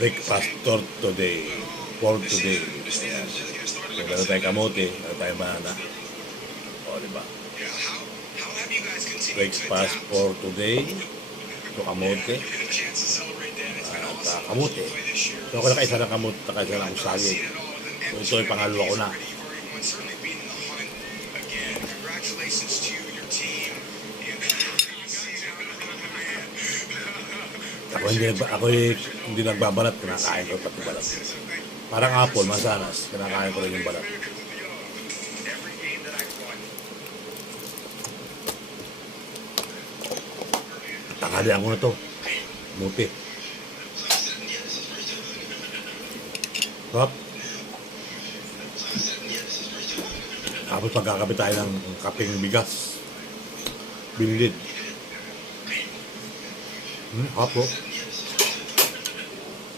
breakfast today. For today. Ayan. So, meron tayong kamote, meron tayong banana. O, diba? Breakfast for today. So, kamote. At kamote. So, ako nakaisa ng kamote, nakaisa ng saging. So, ito ay pangalawa ko na. Ako hindi nagbabalat, kinakain ko pati balat. Parang apple, mansanas, kinakain ko rin yung balat. Tanghalian ko na to. Muti. Hop. Tapos magkakapit tayo ng kaping bigas. Binilid. Hop, hop.